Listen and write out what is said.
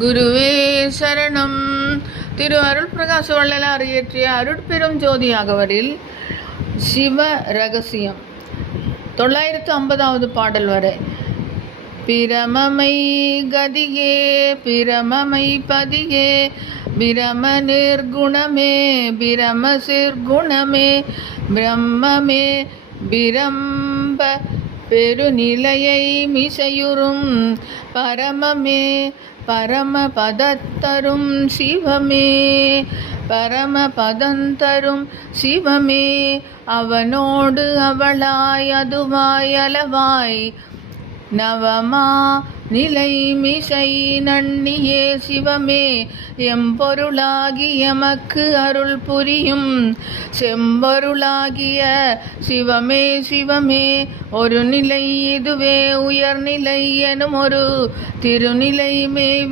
குருவே சரணம். திரு அருள் பிரகாச வள்ளலார் இயற்றிய அருட்பெரும் ஜோதி அகவலில் சிவ ரகசியம் 950வது பாடல் வரை. பிரமமை கதியே பிரமமை பதியே பிரம நிர்குணமே பிரம சிற்குணமே பிரம்மமே பிரம்ப பெருநிலையை மிசையுறும் பரமமே பரம பதத்தரும் சிவமே பரம பதந்தரும் சிவமே அவனோடு அவளாய் அதுவாய் அளவாய் நவமா நிலை மிசை நன்னியே சிவமே எம்பொருளாகி எமக்கு அருள் புரியும் செம்பொருளாகிய சிவமே சிவமே ஒரு நிலை இதுவே உயர்நிலை எனும் ஒரு திருநிலைமே